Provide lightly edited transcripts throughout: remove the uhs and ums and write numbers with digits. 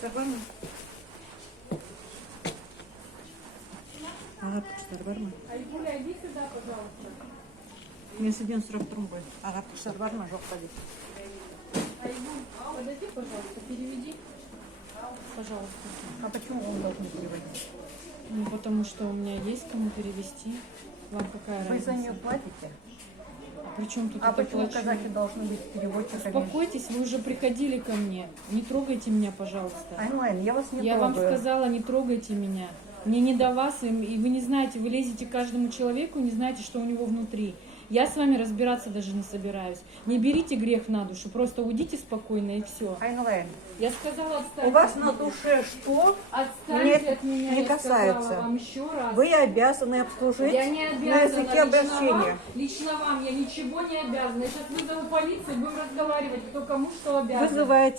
ағартқыштар бар ма? Ағартқыштар бар ма? Айгуля, иди сюда, пожалуйста. Мен сізден сұрап тұрмын ғой. Ағартқыштар бар ма, жоқ па деп. Айгуль, подойди, пожалуйста, переведи. Пожалуйста. А почему он должен переводить? Ну, потому что у меня есть кому перевести. Вам какая Вы за разница? нее платите? При чем тут А это почему плачу? казахи должны быть переводчиками? Успокойтесь, вы уже приходили ко мне. Не трогайте меня, пожалуйста. Аймлайн, я вас не Я вам трогаю. сказала, не трогайте меня. Мне не до вас, и вы не знаете, вы лезете к каждому человеку, не знаете, что у него внутри. Я с вами разбираться даже не собираюсь. Не берите грех на душу, просто уйдите спокойно и все. Аймлайн, Я сказала, отстаньте. у вас на душе что? Отстаньте от меня, не я касается. сказала вам еще раз. Вы обязаны обслужить Я не на обязана, языке обращения. лично вам, я ничего не обязана. Я сейчас вызову полицию, будем разговаривать, кто кому что обязан.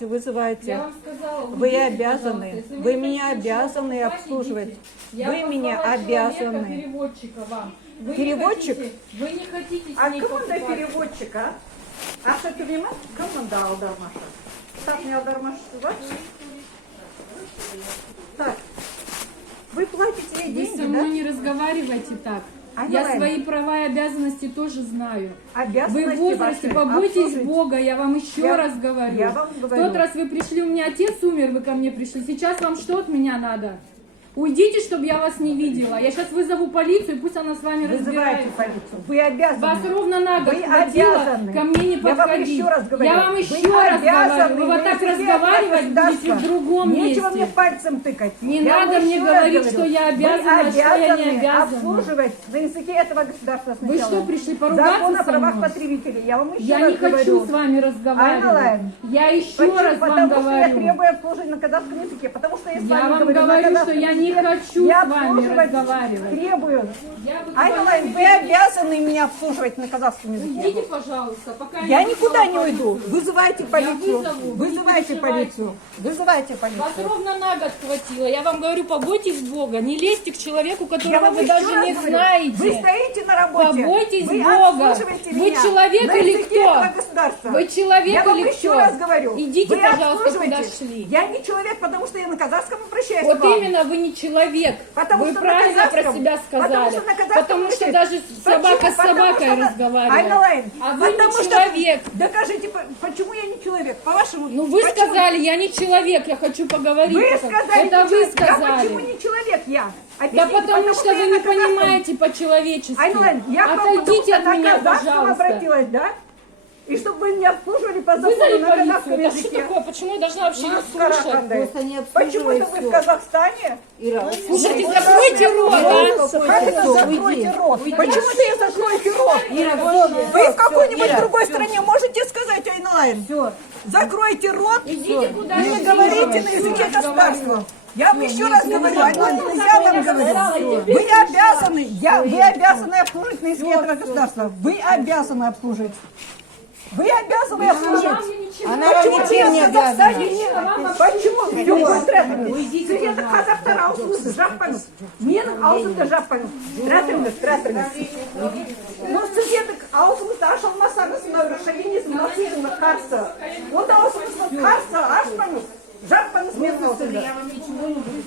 Вызывайте. Я вам сказала, Вы уйдите, обязаны. пожалуйста. Если Вы не меня хотите ничего обязаны покупать, обслуживать. идите. Я Вы меня послала человека, обязаны. переводчика вам. Вы Переводчик? Вы не хотите с А ней кому да покупать. переводчик, а? А что ты понимаешь? Кому да алдармаша? Так не алдармаш ваш? Так. Вы платите ей Вы со деньги, мной да? не разговаривайте так. А Я давай. свои права и обязанности тоже знаю. Вы Обязанности в возрасте, ваши побойтесь обслужить. Бога, я вам еще Я- раз говорю. я вам говорю. В тот раз вы пришли, у меня отец умер, вы ко мне пришли. Сейчас вам что от меня надо? Уйдите, чтобы я вас не видела. Я сейчас вызову полицию, пусть она с вами Вызывайте разбирается. полицию. Вы обязаны. Вас ровно на год Вы хватило обязаны. ко мне не Я вам подходить. еще раз говорю. Я вам Вы еще раз говорю. обязаны Вы вот на так языке разговаривать будете государства. в другом Нечего мне месте. пальцем тыкать. Не Я надо вам мне еще раз говорить, говорю. что я обязана, Вы а что я не обязаны обязана. обслуживать на языке этого государства Вы сначала. что, пришли поругаться Закон о со правах мной? потребителей. Я вам еще Я раз не хочу говорю. с вами разговаривать. Аймлайн. Я еще Почему? раз вам Потому что я говорю. требую обслуживать на казахском языке. Потому что я с Я вами вам говорю на говорю, что казахском я не языке. хочу Я с вами обслуживать разговаривать. требую. Я буду Аймлайн, вам вы обязаны меня обслуживать на казахском языке. Уйдите, пожалуйста, пока Я не никуда вызову не уйду. полицию. Вызывайте полицию. вызову, вы не Вызывайте переживайте. полицию. Вызывайте Вас полицию. ровно на год хватило. Я вам говорю, побойтесь Бога. Не лезьте к человеку, Я которого вам вы еще даже раз не говорю, знаете. Вы стоите на работе. Побойтесь вы Бога. обслуживаете Вы меня человек на или языке кто? этого государства. Вы человек Я вам или еще кто? раз говорю. Идите, вы пожалуйста, обслуживаете. куда шли. Я не человек, потому что я на казахском обращаюсь Вот к вам. именно вы не человек. Потому Вы что на правильно про казахском- себя сказали. Потому что, на казахском Потому что обращаюсь. даже собака Почему? с собакой Потому что- разговаривает. Аймлайн, А вы потому не что- человек. Докажите, почему я не человек? По-вашему. Ну вы почему? сказали, я не человек, я хочу поговорить. Вы только. сказали, Это не вы человек. Да сказали. почему не человек я? Да Объясните, потому что я вы не на казахском- понимаете по-человечески. Аймлайн, я к вам потому Отойдите что от на меня, казахском пожалуйста. обратилась, да? И чтобы вы меня обслуживали по закону Вызови на полицию. казахском Это что языке. такое? Почему я должна вообще не Маскара слушать? кандай. Просто не Почему это вы обслуживай в Казахстане? Слушайте, закройте рот, а? Правильно, закройте рот. Почему-то я закройте рот. Вы в какой-нибудь другой стране можете сказать, Айналайн? Все. Закройте рот. Идите куда-нибудь. Не говорите на языке государства. Я вам еще раз говорю, Айналайн, я вам говорю. Вы обязаны, вы обязаны обслужить на языке этого государства. Вы обязаны обслужить. Вы обязаны обслужить. Она вам ничем не обязана. Почему? Сіздерді қазақтар аузыңызды жаппаңыз. Менің аузымды жаппаңыз. Тұратыңыз, тұратыңыз. Но сіздерді аузыңызды аша алмасаңыз, мынау шовинизм, нацизмге қарсы. Онда аузыңызды қарсы ашпаңыз. Жаппаңыз менің аузымды.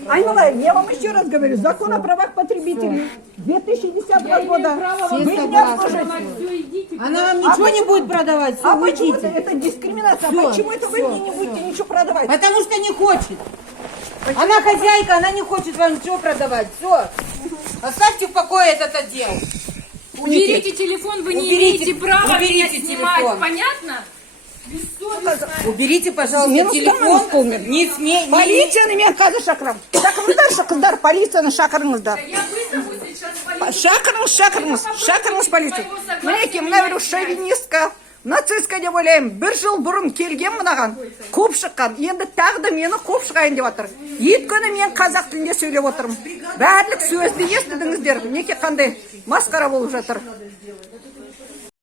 Айналайын, я вам еще раз говорю, закон о правах потребителей 2010 года. Вы не обслужите. Все, идите. Она вам ничего не будет продавать, все, А почему уйдите. это дискриминация? Всё, Почему это вы мне не будете ничего продавать? Потому что не хочет. Она хозяйка, она не хочет вам ничего продавать. Все. Оставьте в покое этот отдел. Уберите телефон, вы не Уберите, имеете права меня уберите снимать, телефон. понятно? Бессовестно. Уберите, пожалуйста, Минус телефон. коммунист Не смей. Полицияны мен қазір шақырамын. Шақырыңыздаршы қыздар, полицияны шақырыңыздар. Я вызову сейчас полицию. Шақырыңыз полиция. Мінекей, мына біреу шовинистка, нацистка деп ойлаймын. Бір жыл бұрын келген мынаған, қуып шыққан. Енді тағы да мені қуып шығайын деп отыр. Өйткені мен қазақ тілінде сөйлеп отырмын. Барлық сөзді естідіңіздер. Мінекей қандай масқара болып жатыр.